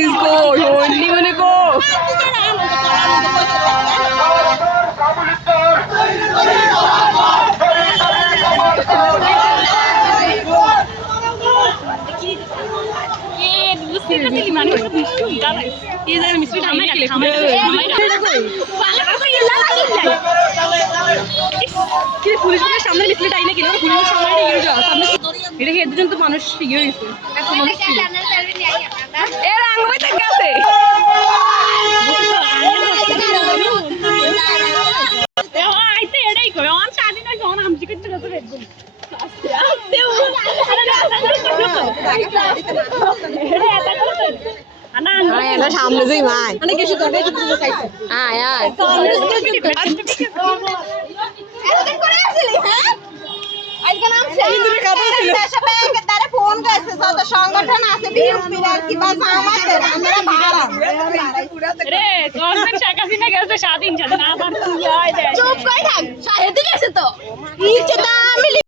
police গো হন্ডি মনে গো পুলিশের সামনে মিছিলে টাইনে কিনা পুলিশের সামনে এটা কি দুজন তো মানুষ ইয়ে হয়েছে এত মানুষ ছিল এর আঙ্গুই থেকে আছে আইতে এটাই কই অন স্বাধীন হইছে অন আমজি করতে কত বেদগুন সামনে যাই ভাই অনেক কিছু করবে আয় আয় এতদিন করে আসলি হ্যাঁ আজকে নাম দেশে ব্যাংকের দ্বারা ফোন করেছে যত সংগঠন আছে বিএনপির আর কি বাস আমাদের আমরা ভাড়া রে গভর্নমেন্ট শেখ হাসিনা গেছে স্বাধীন স্বাধীন আবার তুই আয় দে চুপ করে থাক